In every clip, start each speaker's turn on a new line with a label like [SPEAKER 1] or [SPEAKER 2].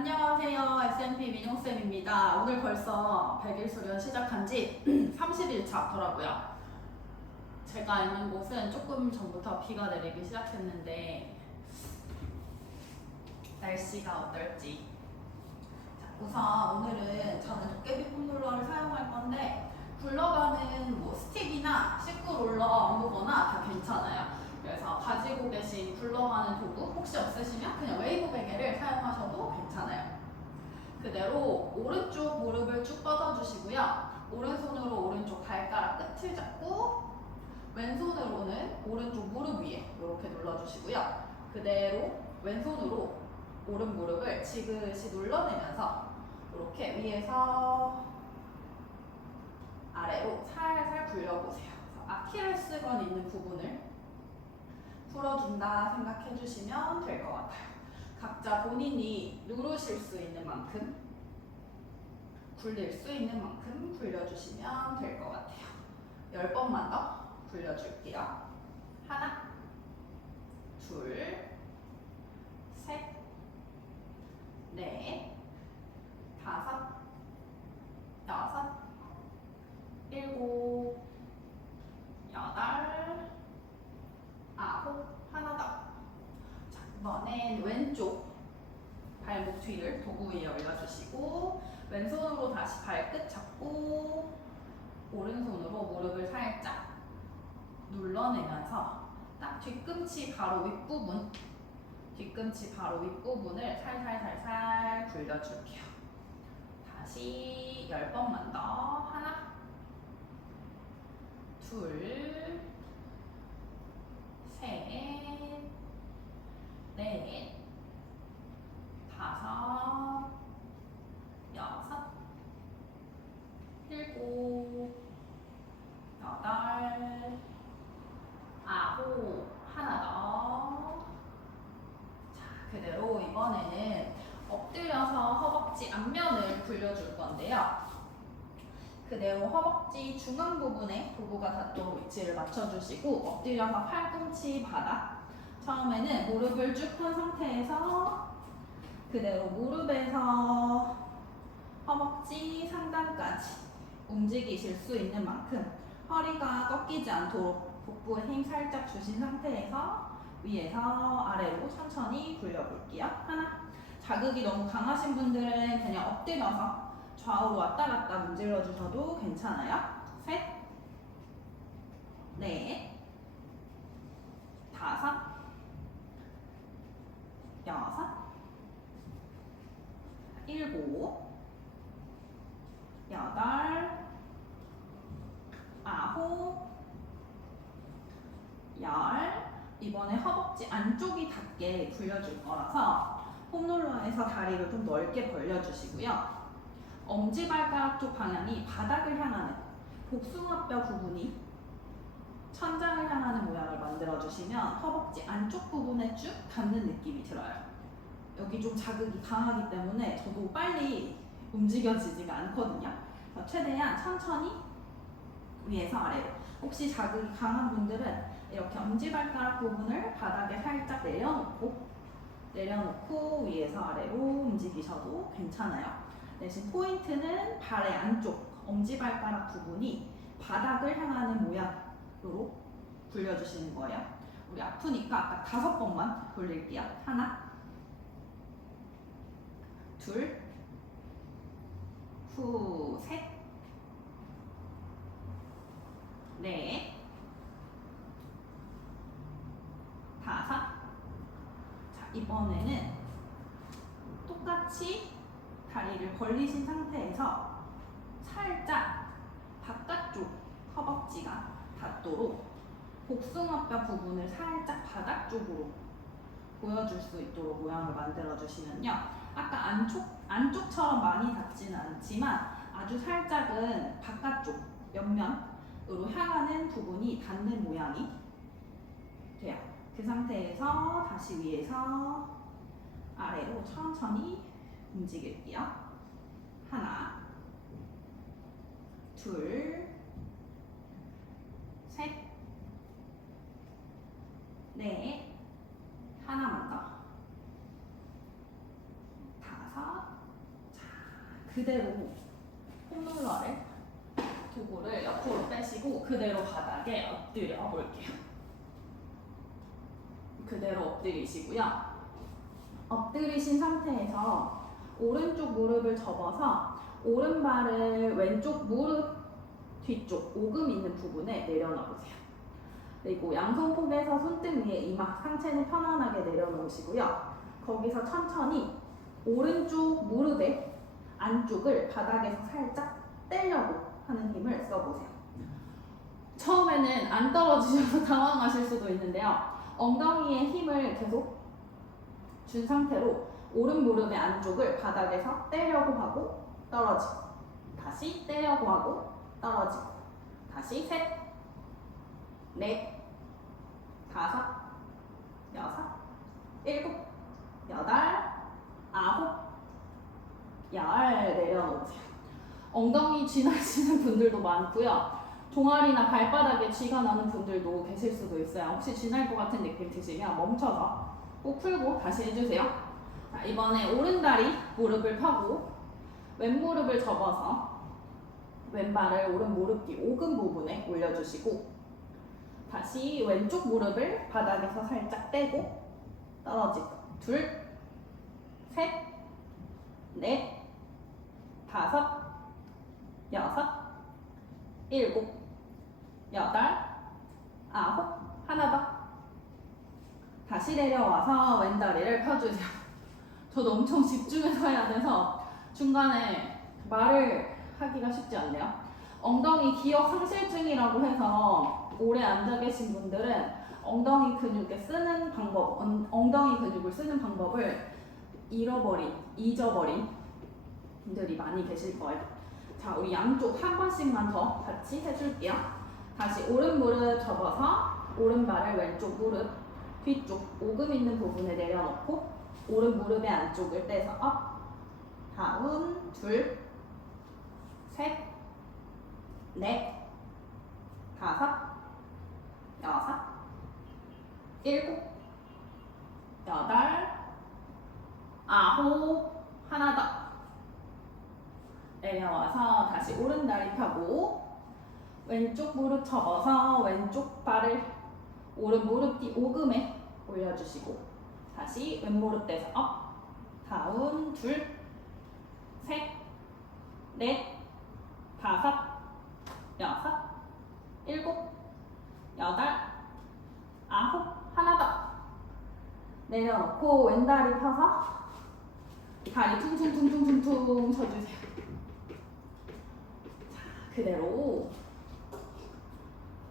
[SPEAKER 1] 안녕하세요. SMP 민용쌤입니다. 오늘 벌써 100일 수련 시작한 지 30일 차더라고요. 제가 있는 곳은 조금 전부터 비가 내리기 시작했는데 날씨가 어떨지. 자, 우선 오늘은 저는 도깨비 폼롤러를 사용할 건데 굴러가는 뭐 스틱이나 시크롤러 아무거나 다 괜찮아요. 그래서 가지고 계신 굴러가는 도구 혹시 없으시면 그냥 웨이브 베개를 사용하셔도 괜찮아요. 그대로 오른쪽 무릎을 쭉 뻗어주시고요. 오른손으로 오른쪽 발가락 끝을 잡고 왼손으로는 오른쪽 무릎 위에 이렇게 눌러주시고요. 그대로 왼손으로 오른 무릎을 지그시 눌러내면서 이렇게 위에서 아래로 살살 굴려보세요. 그래서 아킬레스건 있는 부분을 풀어준다 생각해 주시면 될 것 같아요. 각자 본인이 누르실 수 있는 만큼 굴릴 수 있는 만큼 굴려주시면 될 것 같아요. 열 번만 더 굴려줄게요. 하나, 둘, 셋, 넷, 다섯, 여섯, 일곱, 여덟, 아홉, 하나 더. 자, 이번엔 왼쪽 발목 뒤를 도구 위에 올려주시고 왼손으로 다시 발끝 잡고 오른손으로 무릎을 살짝 눌러내면서 딱 뒤꿈치 바로 윗부분 뒤꿈치 바로 윗부분을 살살살살 굴려줄게요. 다시 열 번만 더 하나 둘 셋, 넷, 다섯, 여섯, 일곱, 여덟, 아홉, 하나 더. 자, 그대로 이번에는 엎드려서 허벅지 앞면을 굴려줄 건데요. 그대로 허벅지 중앙 부분에 도구가 닿도록 위치를 맞춰주시고 엎드려서 팔꿈치 바닥 처음에는 무릎을 쭉 편 상태에서 그대로 무릎에서 허벅지 상단까지 움직이실 수 있는 만큼 허리가 꺾이지 않도록 복부에 힘 살짝 주신 상태에서 위에서 아래로 천천히 굴려볼게요. 하나 자극이 너무 강하신 분들은 그냥 엎드려서 좌우로 왔다 갔다 문질러 주셔도 괜찮아요. 셋, 넷, 다섯, 여섯, 일곱, 여덟, 아홉, 열. 이번에 허벅지 안쪽이 닿게 굴려줄 거라서 홈롤러에서 다리를 좀 넓게 벌려주시고요. 엄지발가락 쪽 방향이 바닥을 향하는 복숭아뼈 부분이 천장을 향하는 모양을 만들어 주시면 허벅지 안쪽 부분에 쭉 닿는 느낌이 들어요. 여기 좀 자극이 강하기 때문에 저도 빨리 움직여지지가 않거든요. 최대한 천천히 위에서 아래로. 혹시 자극이 강한 분들은 이렇게 엄지발가락 부분을 바닥에 살짝 내려놓고 내려놓고 위에서 아래로 움직이셔도 괜찮아요. 대신 포인트는 발의 안쪽 엄지발가락 부분이 바닥을 향하는 모양으로 굴려주시는 거예요. 우리 아프니까 아까 다섯 번만 돌릴게요. 하나, 둘, 후, 셋, 넷, 다섯. 자, 이번에는 똑같이 다리를 벌리신 상태에서 살짝 바깥쪽 허벅지가 닿도록 복숭아뼈 부분을 살짝 바닥 쪽으로 보여줄 수 있도록 모양을 만들어 주시면요. 아까 안쪽 안쪽처럼 많이 닿지는 않지만 아주 살짝은 바깥쪽 옆면으로 향하는 부분이 닿는 모양이 돼요. 그 상태에서 다시 위에서 아래로 천천히 움직일게요. 하나, 둘, 셋, 넷, 하나만 더. 다섯, 그대로 폼롤러를 도구를 옆으로 빼시고 그대로 바닥에 엎드려 볼게요. 그대로 엎드리시고요. 엎드리신 상태에서 오른쪽 무릎을 접어서 오른발을 왼쪽 무릎 뒤쪽 오금 있는 부분에 내려놔 보세요. 그리고 양손 포개서 손등 위에 이마 상체는 편안하게 내려놓으시고요. 거기서 천천히 오른쪽 무릎의 안쪽을 바닥에서 살짝 떼려고 하는 힘을 써보세요. 처음에는 안 떨어지셔서 당황하실 수도 있는데요. 엉덩이에 힘을 계속 준 상태로 오른 무릎의 안쪽을 바닥에서 떼려고 하고 떨어지고 다시 떼려고 하고 떨어지고 다시 셋, 넷, 다섯, 여섯, 일곱, 여덟, 아홉, 열. 내려놓으세요. 엉덩이 쥐나시는 분들도 많고요. 종아리나 발바닥에 쥐가 나는 분들도 계실 수도 있어요. 혹시 쥐날 것 같은 느낌 드시면 멈춰서 꼭 풀고 다시 해주세요. 자, 이번에 오른다리 무릎을 펴고 왼무릎을 접어서 왼발을 오른 무릎 뒤 오금 부분에 올려주시고 다시 왼쪽 무릎을 바닥에서 살짝 떼고 떨어지고 둘, 셋, 넷, 다섯, 여섯, 일곱, 여덟, 아홉, 하나 더. 다시 내려와서 왼다리를 펴주세요. 저도 엄청 집중해서 해야 돼서 중간에 말을 하기가 쉽지 않네요. 엉덩이 기억 상실증이라고 해서 오래 앉아 계신 분들은 엉덩이 근육에 쓰는 방법, 엉- 엉덩이 근육을 쓰는 방법을 잃어버린, 잊어버린 분들이 많이 계실 거예요. 자, 우리 양쪽 한 번씩만 더 같이 해줄게요. 다시 오른 무릎 접어서 오른발을 왼쪽 무릎 뒤쪽 오금 있는 부분에 내려놓고 오른 무릎의 안쪽을 떼서 업, 다운, 둘, 셋, 넷, 다섯, 여섯, 일곱, 여덟, 아홉, 하나 더. 내려와서 다시 오른 다리 펴고 왼쪽 무릎 접어서 왼쪽 발을 오른 무릎 뒤 오금에 올려주시고 다시 왼무릎 떼서 업, 다운, 둘, 셋, 넷, 다섯, 여섯, 일곱, 여덟, 아홉, 하나 더. 내려놓고 왼다리 펴서 다리 퉁퉁퉁퉁퉁퉁 쳐주세요. 자, 그대로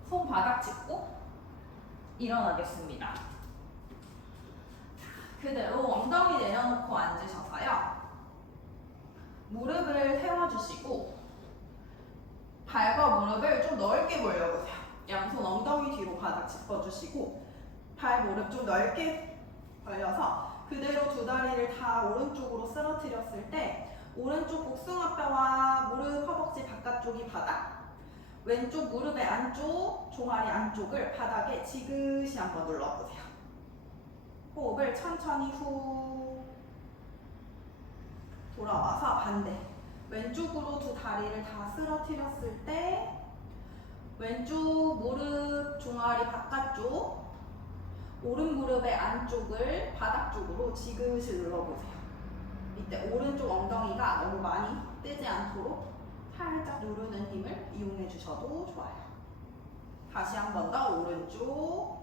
[SPEAKER 1] 손바닥 짚고 일어나겠습니다. 자, 그대로 엉덩이 내려놓고 앉으셔서요. 무릎을 세워주시고 발과 무릎을 좀 넓게 벌려보세요. 양손 엉덩이 뒤로 바닥 짚어주시고 발 무릎 좀 넓게 벌려서 그대로 두 다리를 다 오른쪽으로 쓰러뜨렸을 때 오른쪽 복숭아뼈와 무릎 허벅지 바깥쪽이 바닥 왼쪽 무릎의 안쪽 종아리 안쪽을 바닥에 지그시 한번 눌러보세요. 호흡을 천천히 후 돌아와서 반대 왼쪽으로 두 다리를 다 쓰러뜨렸을 때 왼쪽 무릎 종아리 바깥쪽 오른 무릎의 안쪽을 바닥 쪽으로 지그시 눌러보세요. 이때 오른쪽 엉덩이가 너무 많이 뜨지 않도록 살짝 누르는 힘을 이용해 주셔도 좋아요. 다시 한 번 더 오른쪽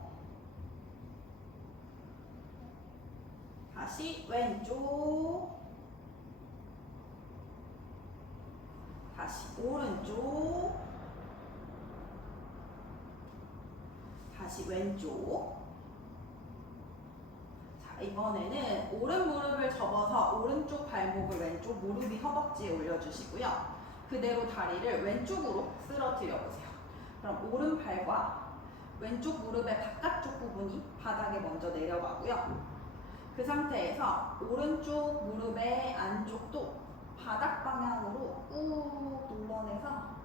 [SPEAKER 1] 다시 왼쪽. 다시 오른쪽. 다시 왼쪽. 자 이번에는 오른 무릎을 접어서 오른쪽 발목을 왼쪽 무릎이 허벅지에 올려주시고요. 그대로 다리를 왼쪽으로 쓰러뜨려 보세요. 그럼 오른 발과 왼쪽 무릎의 바깥쪽 부분이 바닥에 먼저 내려가고요 그 상태에서 오른쪽 무릎의 안쪽도 바닥 방향으로 꾹 눌러내서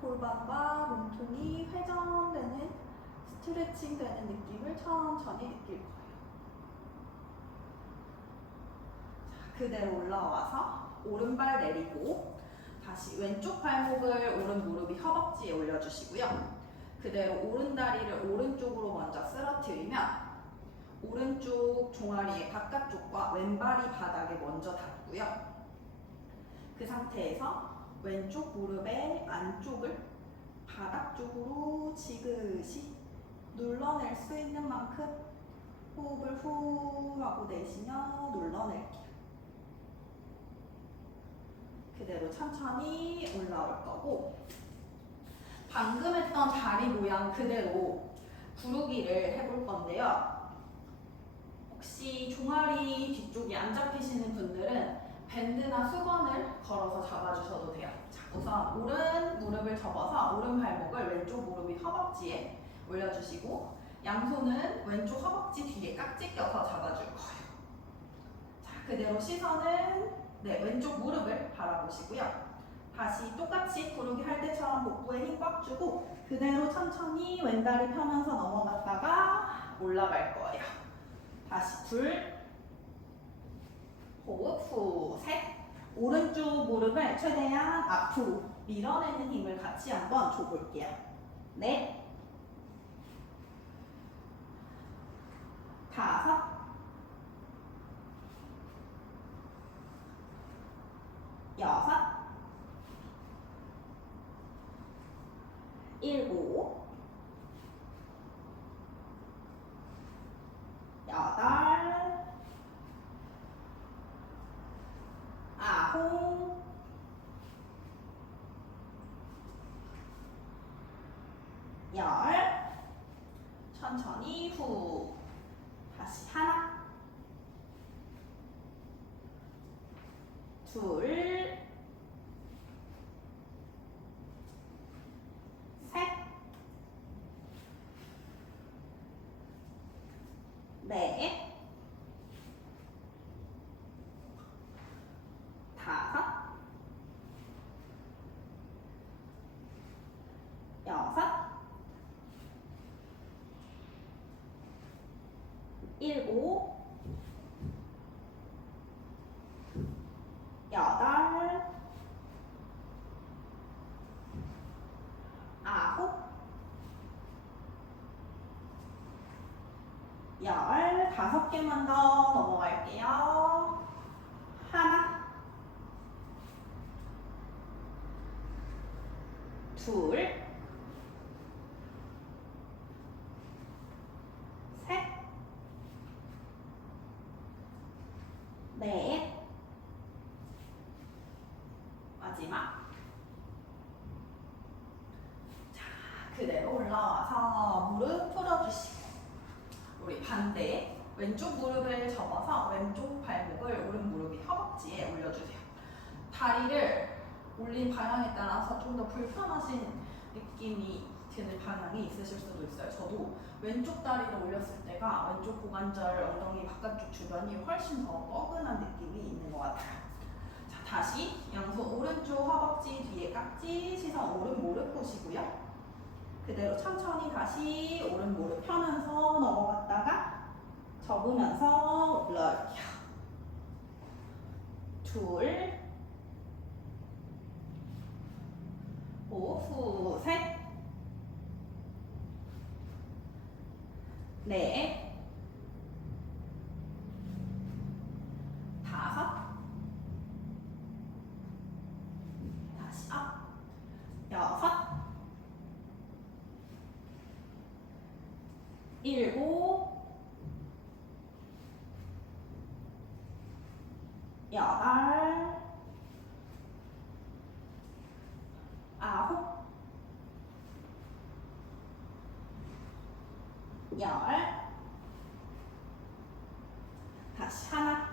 [SPEAKER 1] 골반과 몸통이 회전되는 스트레칭 되는 느낌을 천천히 느낄 거예요. 자, 그대로 올라와서 오른발 내리고 다시 왼쪽 발목을 오른 무릎이 허벅지에 올려주시고요. 그대로 오른 다리를 오른쪽으로 먼저 쓰러뜨리면 오른쪽 종아리의 바깥쪽과 왼발이 바닥에 먼저 닿고요. 그 상태에서 왼쪽 무릎의 안쪽을 바닥 쪽으로 지그시 눌러낼 수 있는 만큼 호흡을 후 하고 내쉬며 눌러낼게요. 그대로 천천히 올라올 거고 방금 했던 다리 모양 그대로 구르기를 해볼 건데요. 혹시 종아리 뒤쪽이 안 잡히시는 분들은 밴드나 수건을 걸어서 잡아주셔도 돼요. 자, 우선 오른 무릎을 접어서 오른 발목을 왼쪽 무릎이 허벅지에 올려주시고 양손은 왼쪽 허벅지 뒤에 깍지 껴서 잡아줄 거예요. 자, 그대로 시선은 네, 왼쪽 무릎을 바라보시고요. 다시 똑같이 구르기 할 때처럼 복부에 힘 꽉 주고 그대로 천천히 왼다리 펴면서 넘어갔다가 올라갈 거예요. 다시 둘, 호흡 후, 셋. 오른쪽 무릎을 최대한 앞으로 밀어내는 힘을 같이 한번 줘볼게요. 넷, 다섯, 여섯, 일곱, 여덟, 아홉, 열, 천천히 후, 다시 하나, 둘, 셋, 넷, 다섯, 여섯, 일곱, 여덟, 아홉, 열, 다섯 개만 더 넘어갈게요. 하나, 둘, 셋, 넷, 마지막. 자, 그대로 올라와서 무릎 풀어주시고, 우리 반대 왼쪽 무릎을 접어서 왼쪽 발목을 오른 무릎이 허벅지에 올려주세요. 다리를 올린 방향에 따라서 좀 더 불편하신 느낌이 드는 방향이 있으실 수도 있어요. 저도 왼쪽 다리를 올렸을 때가 왼쪽 고관절 엉덩이 바깥쪽 주변이 훨씬 더 뻐근한 느낌이 있는 것 같아요. 자, 다시 양손 오른쪽 허벅지 뒤에 깍지 시선 오른 무릎 보시고요. 그대로 천천히 다시 오른 무릎 펴면서 넘어갔다가 접으면서 올라올게요. 둘, 호흡 후, 셋, 넷, 다섯, 다시 업, 여섯, 일곱, 여덟, 아홉, 열, 다시 하나,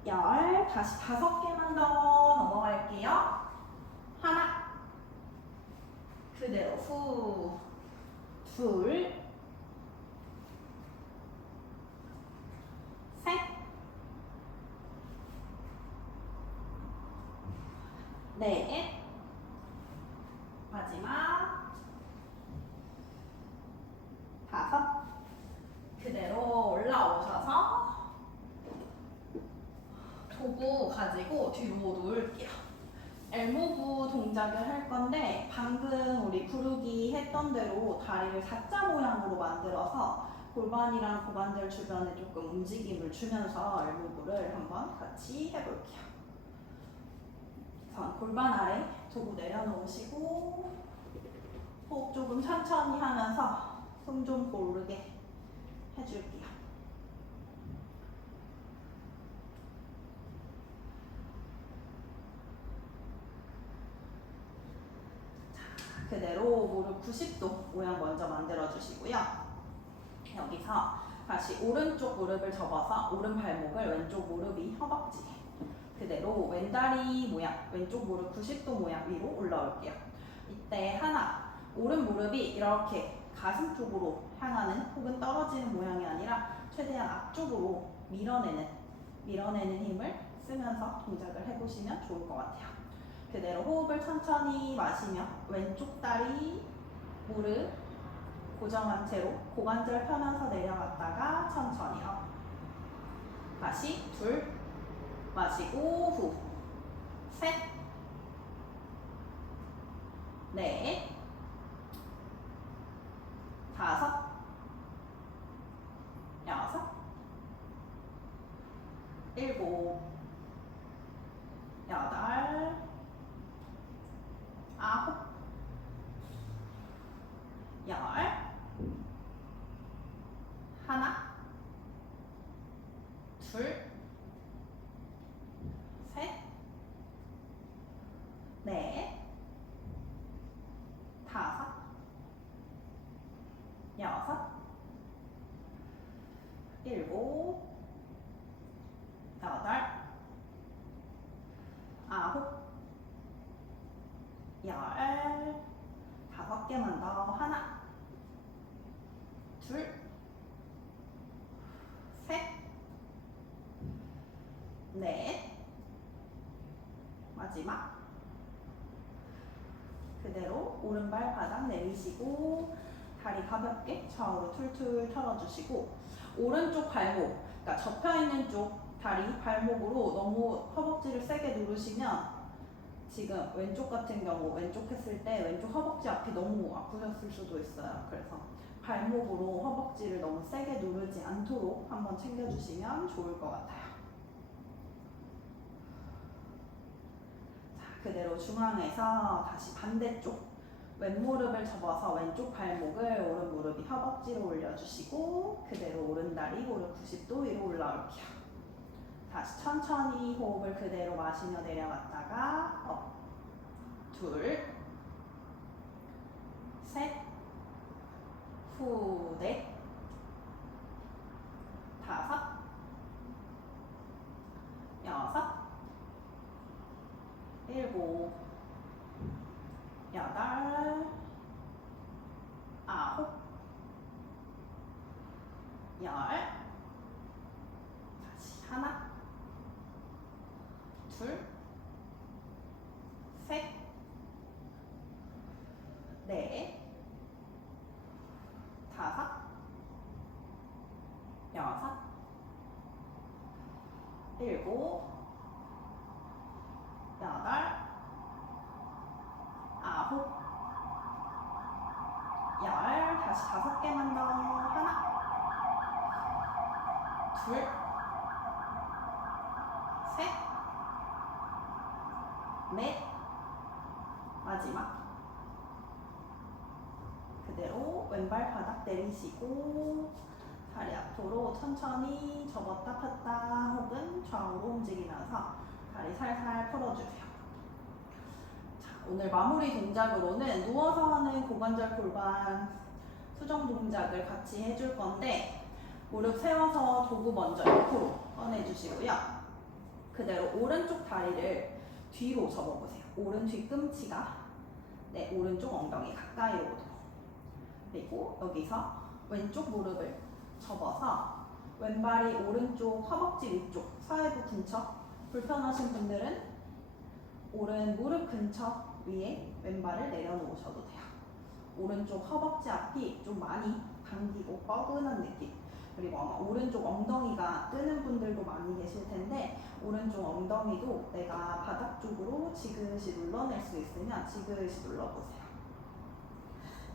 [SPEAKER 1] 열. 다시 다섯 개만 더 넘어갈게요. 하나, 그대로 후, 둘, 셋, 넷, 마지막 다섯. 그대로 올라오셔서 도구 가지고 뒤로 놓을게요. 엘모브 동작을 할 건데 방금 우리 구르기 했던 대로 다리를 사자 모양으로 만들어서 골반이랑 고관절 주변에 조금 움직임을 주면서 엘모브를 한번 같이 해볼게요. 우선 골반 아래 도구 내려놓으시고 호흡 조금 천천히 하면서 숨 좀 고르게 해줄게요. 자, 그대로 무릎 90도 모양 먼저 만들어 주시고요. 여기서 다시 오른쪽 무릎을 접어서 오른 발목을 왼쪽 무릎이 허벅지 그대로 왼다리 모양 왼쪽 무릎 90도 모양 위로 올라올게요. 이때 하나 오른 무릎이 이렇게 가슴 쪽으로 향하는 혹은 떨어지는 모양이 아니라 최대한 앞쪽으로 밀어내는 밀어내는 힘을 쓰면서 동작을 해보시면 좋을 것 같아요. 그대로 호흡을 천천히 마시며 왼쪽 다리 무릎 고정한 채로 고관절 펴면서 내려갔다가 천천히 업. 다시 둘 마시고 후. 셋, 넷, 다섯, 여섯, 일곱, 여덟, 아홉, 열, 하나, 둘, 셋, 넷, 다섯, 여섯, 일곱, 여덟, 아홉, 열, 다섯 개만 더 하나, 둘, 셋, 넷, 마지막 그대로 오른발 바닥 내리시고 다리 가볍게 좌우로 툴툴 털어주시고 오른쪽 발목, 그러니까 접혀 있는 쪽 다리 발목으로 너무 허벅지를 세게 누르시면 지금 왼쪽 같은 경우 왼쪽 했을 때 왼쪽 허벅지 앞이 너무 아프셨을 수도 있어요. 그래서 발목으로 허벅지를 너무 세게 누르지 않도록 한번 챙겨주시면 좋을 것 같아요. 자, 그대로 중앙에서 다시 반대쪽 왼무릎을 접어서 왼쪽 발목을 오른 무릎이 허벅지로 올려주시고 그대로 오른 다리 무릎 90도 위로 올라올게요. 다시 천천히 호흡을 그대로 마시며 내려갔다가 업, 둘, 셋, 후, 넷, 다섯, 여섯, 일곱, 여덟, 아홉, 열, 다시 하나, 둘, 셋, 넷, 다섯, 여섯, 일곱, 여덟, 아홉, 열, 다시 다섯 개만 더. 하나, 둘, 셋, 넷, 마지막. 그대로 왼발 바닥 내리시고 다리 앞으로 천천히 접었다 폈다 혹은 좌우로 움직이면서 다리 살살 풀어주세요. 자, 오늘 마무리 동작으로는 누워서 하는 고관절 골반 수정 동작을 같이 해줄 건데 무릎 세워서 도구 먼저 옆으로 꺼내주시고요. 그대로 오른쪽 다리를 뒤로 접어보세요. 오른 뒤꿈치가 네 오른쪽 엉덩이 가까이로 오도록 그리고 여기서 왼쪽 무릎을 접어서 왼발이 오른쪽 허벅지 위쪽 사회부 근처 불편하신 분들은 오른 무릎 근처 위에 왼발을 내려놓으셔도 돼요. 오른쪽 허벅지 앞이 좀 많이 당기고 뻐근한 느낌. 그리고 아마 오른쪽 엉덩이가 뜨는 분들도 많이 계실 텐데 오른쪽 엉덩이도 내가 바닥 쪽으로 지그시 눌러낼 수 있으면 지그시 눌러보세요.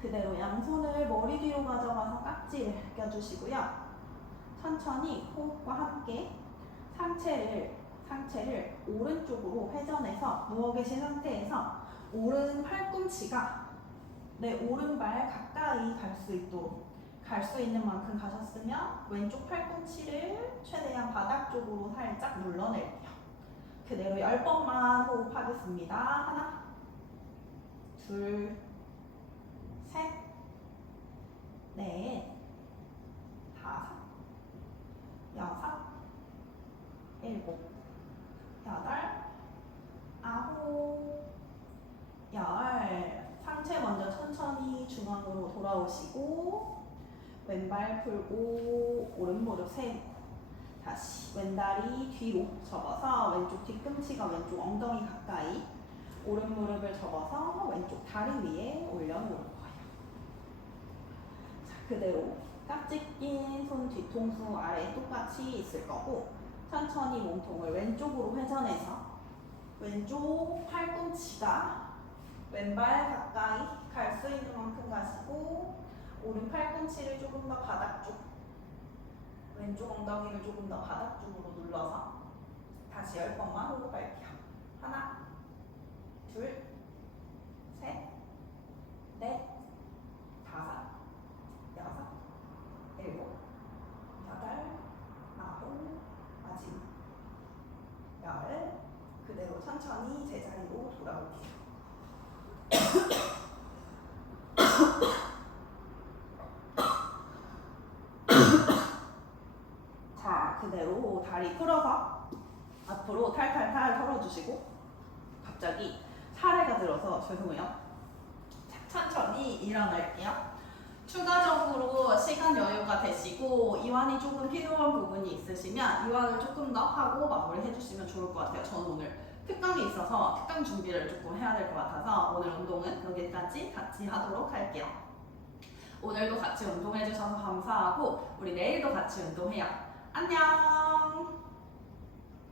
[SPEAKER 1] 그대로 양손을 머리 뒤로 가져가서 깍지를 껴주시고요. 천천히 호흡과 함께 상체를 상체를 오른쪽으로 회전해서 누워 계신 상태에서 오른 팔꿈치가 내 오른발 가까이 갈 수 있도록 갈 수 있는 만큼 가셨으면 왼쪽 팔꿈치를 최대한 바닥 쪽으로 살짝 눌러낼게요. 그대로 10번만 호흡하겠습니다. 하나, 둘, 셋, 넷, 다섯, 여섯, 일곱, 여덟, 아홉, 열. 상체 먼저 천천히 중앙으로 돌아오시고 왼발 풀고 오른 무릎 세우고 다시 왼다리 뒤로 접어서 왼쪽 뒤꿈치가 왼쪽 엉덩이 가까이 오른 무릎을 접어서 왼쪽 다리 위에 올려놓을 거예요. 자, 그대로 깍지 낀 손 뒤통수 아래 똑같이 있을 거고 천천히 몸통을 왼쪽으로 회전해서 왼쪽 팔꿈치가 왼발 가까이 갈 수 있는 만큼 가시고 오른 팔꿈치를 조금 더 바닥 쪽 왼쪽 엉덩이를 조금 더 바닥 쪽으로 눌러서 다시 열 번만 호흡할게요. 하나, 둘, 셋, 넷, 다섯, 일곱, 여덟, 아홉, 마지막 열 그대로 천천히 제자리로 돌아올게요. 자, 그대로 다리 풀어서 앞으로 탈탈탈 털어주시고 갑자기 사례가 들어서 죄송해요. 자, 천천히 일어날게요. 추가적으로 시간 여유가 되시고 이완이 조금 필요한 부분이 있으시면 이완을 조금 더 하고 마무리 해주시면 좋을 것 같아요. 저는 오늘 특강이 있어서 특강 준비를 조금 해야 될 것 같아서 오늘 운동은 여기까지 같이 하도록 할게요. 오늘도 같이 운동해주셔서 감사하고 우리 내일도 같이 운동해요. 안녕!